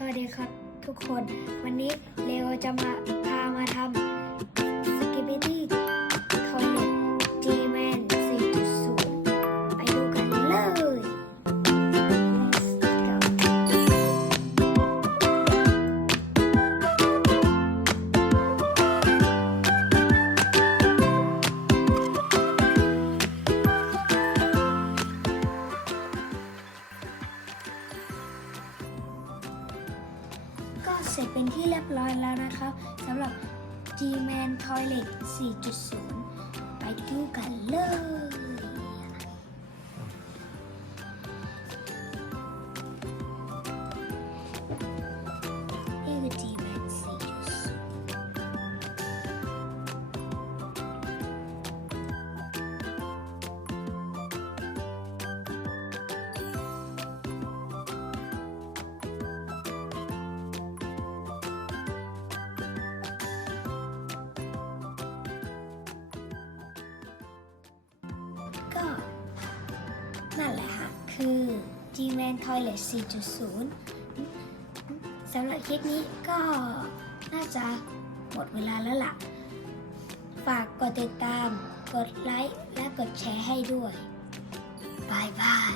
สวัสดีครับทุกคน วันนี้เลโอจะมาพามาทำ ก็เสร็จเป็นที่เรียบร้อยแล้วนะครับสำหรับ G-Man Toilet 4.0 ไปดูกันเลย นั่นแหละค่ะ คือ G-Man Toilet 4.0 สำหรับคลิปนี้ก็น่าจะหมดเวลาแล้วล่ะ ฝากกดติดตาม กดไลค์ และกดแชร์ให้ด้วยบายบาย